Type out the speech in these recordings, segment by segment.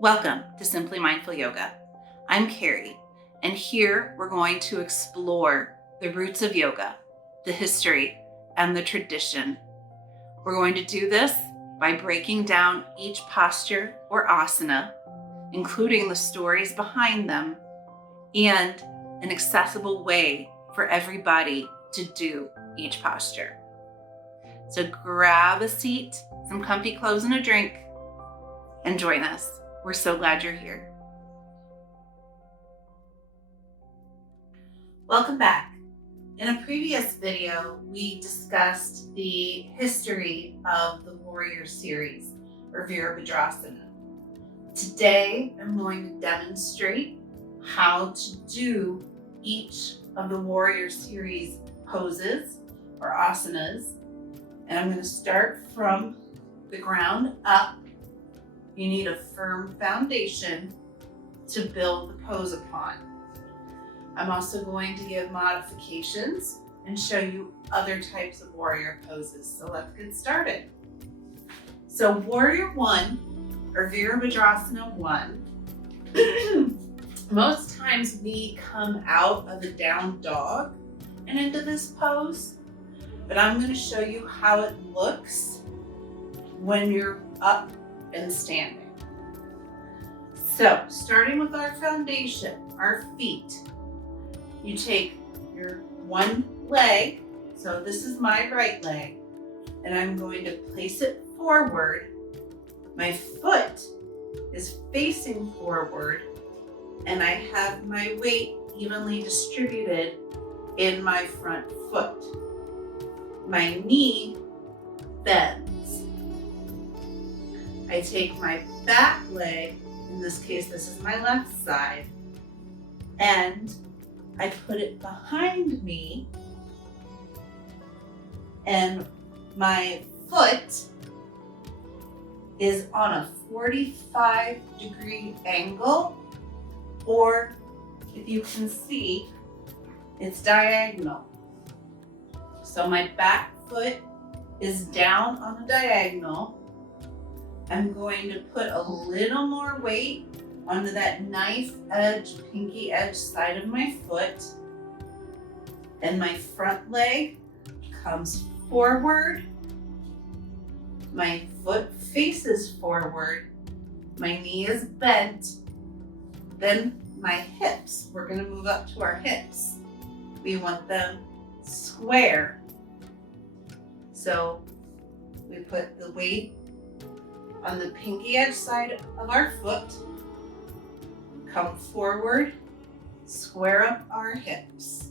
Welcome to Simply Mindful Yoga. I'm Carrie, and here we're going to explore the roots of yoga, the history, and the tradition. We're going to do this by breaking down each posture or asana, including the stories behind them, and an accessible way for everybody to do each posture. So grab a seat, some comfy clothes, and a drink, and join us. We're so glad you're here. Welcome back. In a previous video, we discussed the history of the Warrior series, or Virabhadrasana. Today, I'm going to demonstrate how to do each of the Warrior series poses, or asanas, and I'm going to start from the ground up. You need a firm foundation to build the pose upon. I'm also going to give modifications and show you other types of warrior poses. So let's get started. So Warrior 1, or Virabhadrasana 1, most times we come out of a down dog and into this pose, but I'm going to show you how it looks when you're up and standing. So starting with our foundation, our feet, you take your one leg, so this is my right leg, and I'm going to place it forward. My foot is facing forward, and I have my weight evenly distributed in my front foot. My knee bends. I take my back leg, in this case, this is my left side, and I put it behind me, and my foot is on a 45-degree angle, or if you can see, it's diagonal. So my back foot is down on a diagonal. I'm going to put a little more weight onto that knife edge, pinky edge side of my foot. And my front leg comes forward. My foot faces forward. My knee is bent. Then my hips, we're going to move up to our hips. We want them square. So we put the weight on the pinky edge side of our foot, come forward, square up our hips.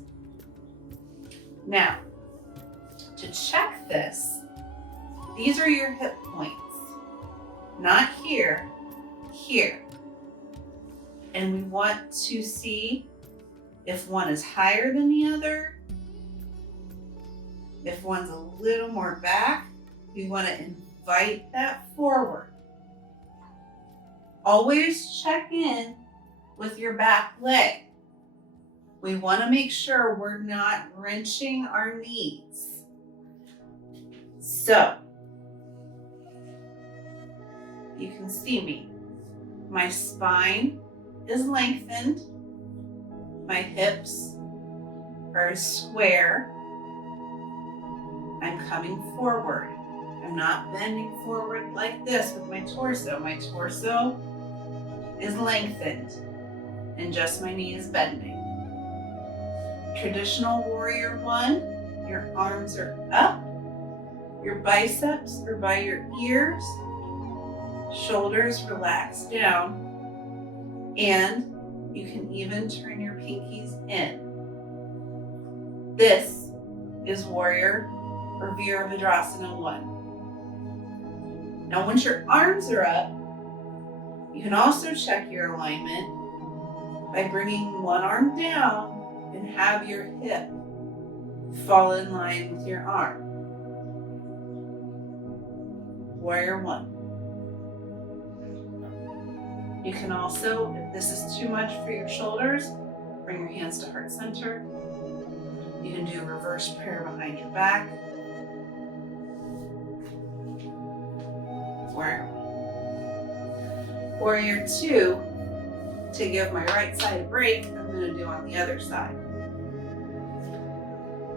Now, to check this, these are your hip points, not here, here. And we want to see if one is higher than the other. If one's a little more back, we want to invite that forward. Always check in with your back leg. We want to make sure we're not wrenching our knees. So, you can see me. My spine is lengthened. My hips are square. I'm coming forward. I'm not bending forward like this with my torso. My torso is lengthened and just my knee is bending. Traditional Warrior 1, your arms are up, your biceps are by your ears, shoulders relax down, and you can even turn your pinkies in. This is Warrior or Virabhadrasana 1. Now, once your arms are up, you can also check your alignment by bringing one arm down and have your hip fall in line with your arm. Warrior 1. You can also, if this is too much for your shoulders, bring your hands to heart center. You can do reverse prayer behind your back. Warrior 1. Warrior 2, to give my right side a break, I'm going to do on the other side.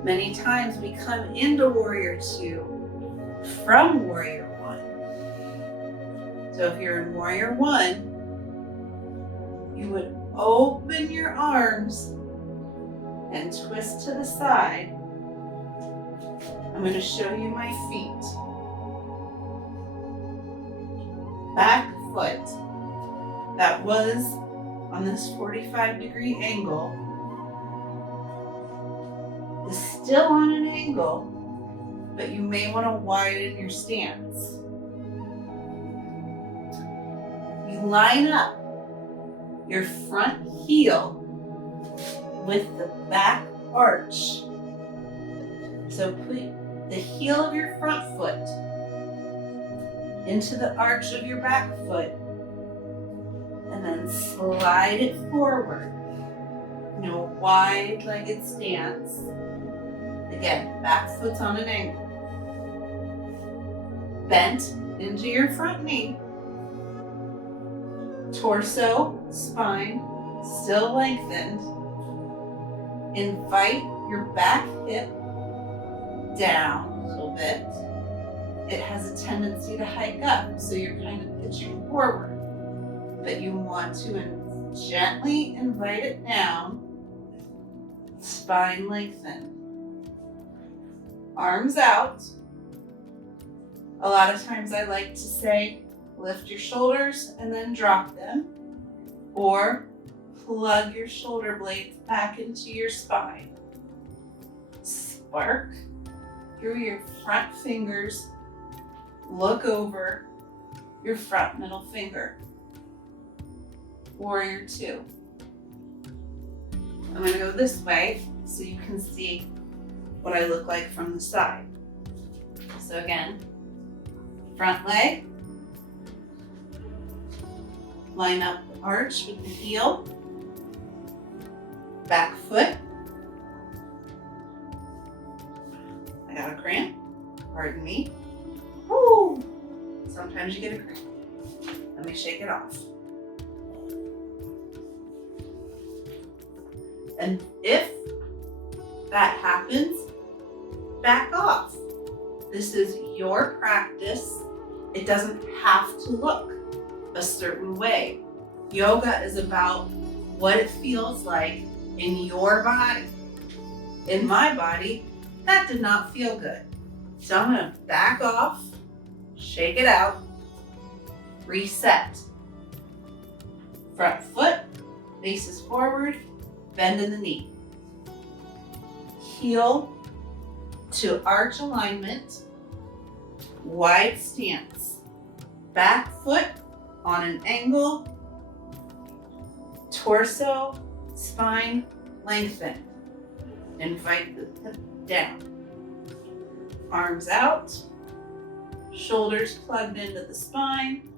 Many times we come into Warrior 2 from Warrior 1. So if you're in Warrior 1, you would open your arms and twist to the side. I'm going to show you my feet. Back foot that was on this 45-degree angle is still on an angle, but you may want to widen your stance. You line up your front heel with the back arch. So put the heel of your front foot into the arch of your back foot and then slide it forward in a wide-legged stance. Again, back foot's on an angle. Bent into your front knee. Torso, spine, still lengthened. Invite your back hip down a little bit. It has a tendency to hike up, so you're kind of pitching forward. But you want to gently invite it down, spine lengthened. Arms out. A lot of times I like to say, lift your shoulders and then drop them, or plug your shoulder blades back into your spine. Spark through your front fingers, look over your front middle finger. Warrior 2. I'm going to go this way so you can see what I look like from the side. So again, front leg, line up the arch with the heel, back foot. I got a cramp, pardon me. Woo! Sometimes you get a cramp. Let me shake it off. And if that happens, back off. This is your practice. It doesn't have to look a certain way. Yoga is about what it feels like in your body. In my body, that did not feel good. So I'm going to back off, shake it out, reset. Front foot faces forward, bend in the knee. Heel to arch alignment, wide stance. Back foot on an angle, torso, spine lengthened. Invite the hip down. Arms out, shoulders plugged into the spine,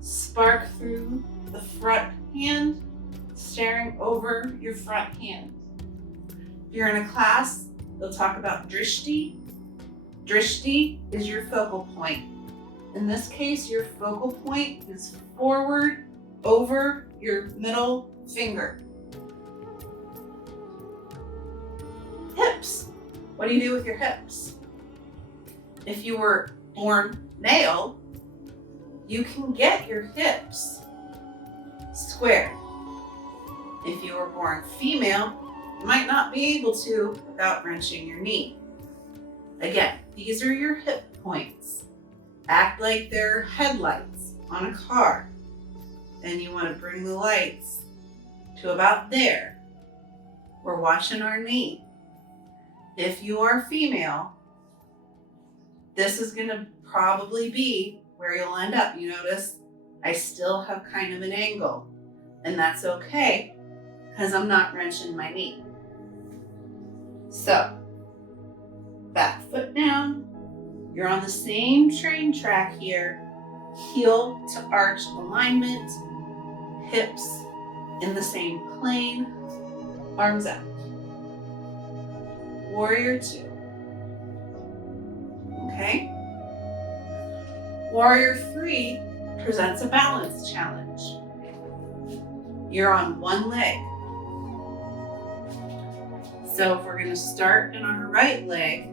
spark through the front hand, staring over your front hand. If you're in a class, they'll talk about drishti. Drishti is your focal point. In this case, your focal point is forward over your middle finger. Hips. What do you do with your hips? If you were born male, you can get your hips square. If you were born female, you might not be able to without wrenching your knee. Again, these are your hip points. Act like they're headlights on a car. And you want to bring the lights to about there. We're watching our knee. If you are female, this is going to probably be where you'll end up. You notice I still have kind of an angle, and that's okay because I'm not wrenching my knee. So, back foot down. You're on the same train track here. Heel to arch alignment, hips in the same plane, arms out. Warrior 2. Okay? Warrior 3 presents a balance challenge. You're on one leg. So if we're going to start in our right leg,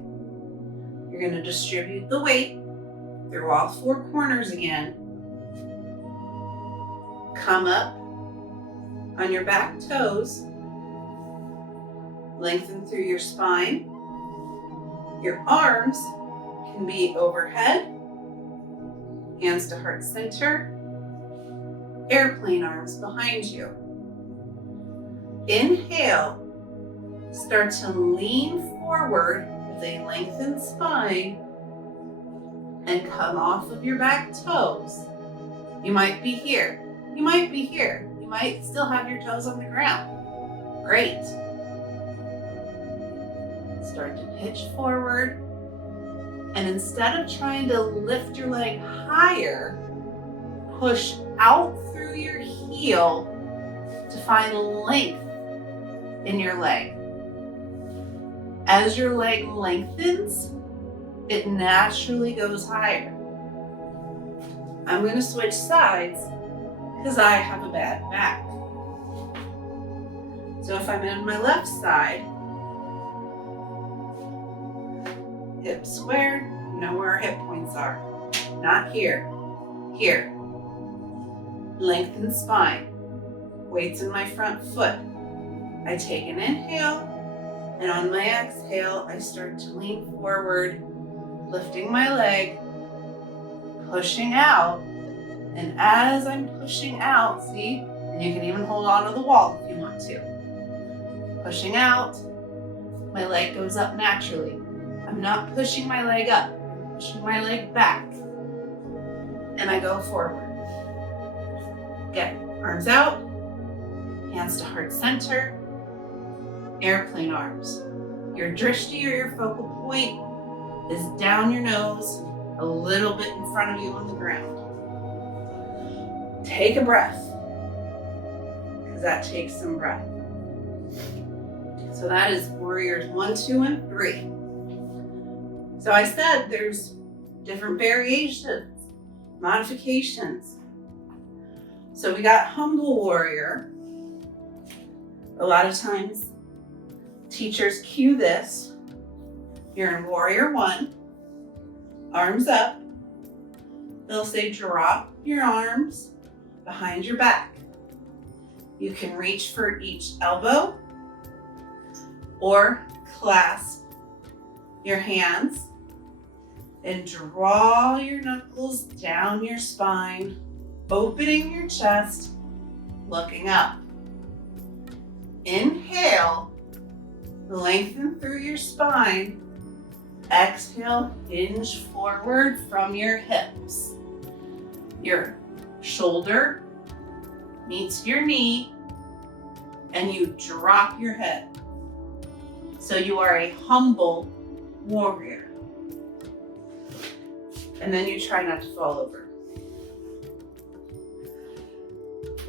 you're going to distribute the weight through all four corners again. Come up on your back toes. Lengthen through your spine. Your arms can be overhead, hands to heart center, airplane arms behind you. Inhale, start to lean forward with a lengthened spine and come off of your back toes. You might be here. You might be here. You might still have your toes on the ground. Great. Start to pitch forward. And instead of trying to lift your leg higher, push out through your heel to find length in your leg. As your leg lengthens, it naturally goes higher. I'm going to switch sides because I have a bad back. So if I'm in my left side, hips squared, you know where our hip points are. Not here, here. Lengthen spine, weights in my front foot. I take an inhale, and on my exhale, I start to lean forward, lifting my leg, pushing out. And as I'm pushing out, see, and you can even hold on to the wall if you want to. Pushing out, my leg goes up naturally. I'm not pushing my leg up, I'm pushing my leg back. And I go forward. Again, arms out, hands to heart center, airplane arms. Your drishti or your focal point is down your nose, a little bit in front of you on the ground. Take a breath, because that takes some breath. So that is warriors 1, 2, and 3. So I said there's different variations, modifications. So we got humble warrior. A lot of times teachers cue this. You're in warrior 1, arms up. They'll say drop your arms behind your back. You can reach for each elbow or clasp your hands and draw your knuckles down your spine, opening your chest, looking up. Inhale, lengthen through your spine. Exhale, hinge forward from your hips. Your shoulder meets your knee and you drop your head. So you are a humble warrior. And then you try not to fall over.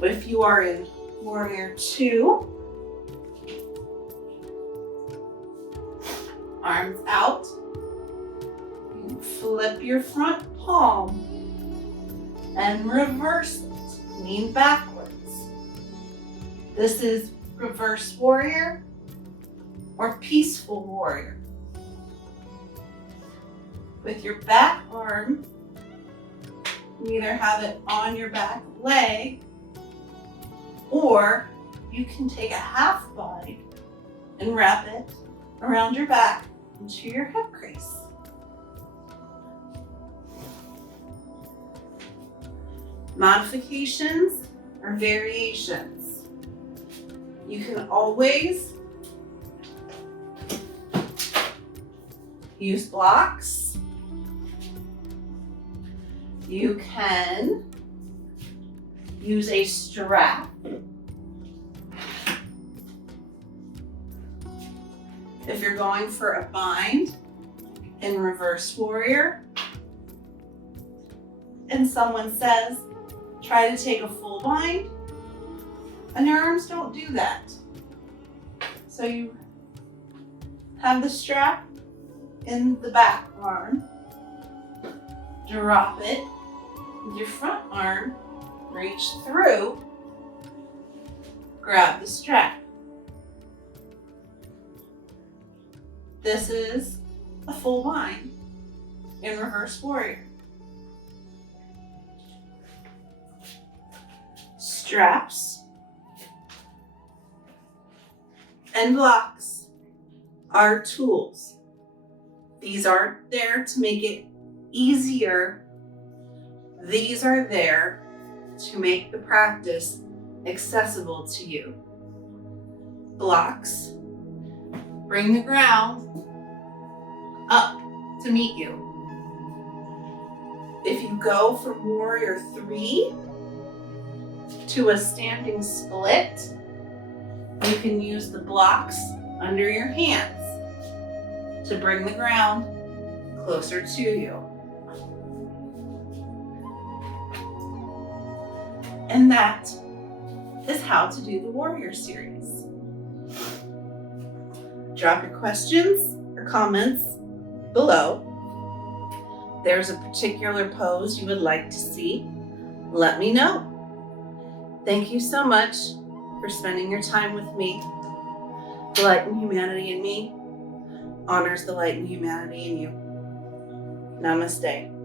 If you are in warrior 2, arms out, you flip your front palm and reverse it, lean backwards. This is reverse warrior or peaceful warrior. With your back arm, you either have it on your back leg, or you can take a half bind and wrap it around your back into your hip crease. Modifications or variations. You can always use blocks. You can use a strap. If you're going for a bind in reverse warrior, and someone says, try to take a full bind, and your arms don't do that. So you have the strap in the back arm, drop it, With your front arm, reach through, grab the strap. This is a full bind in reverse warrior. Straps and blocks are tools. These aren't there to make it easier. These are there to make the practice accessible to you. Blocks bring the ground up to meet you. If you go from warrior 3 to a standing split, you can use the blocks under your hands to bring the ground closer to you. And that is how to do the warrior series. Drop your questions or comments below. If there's a particular pose you would like to see, let me know. Thank you so much for spending your time with me. The light and humanity in me honors the light and humanity in you. Namaste.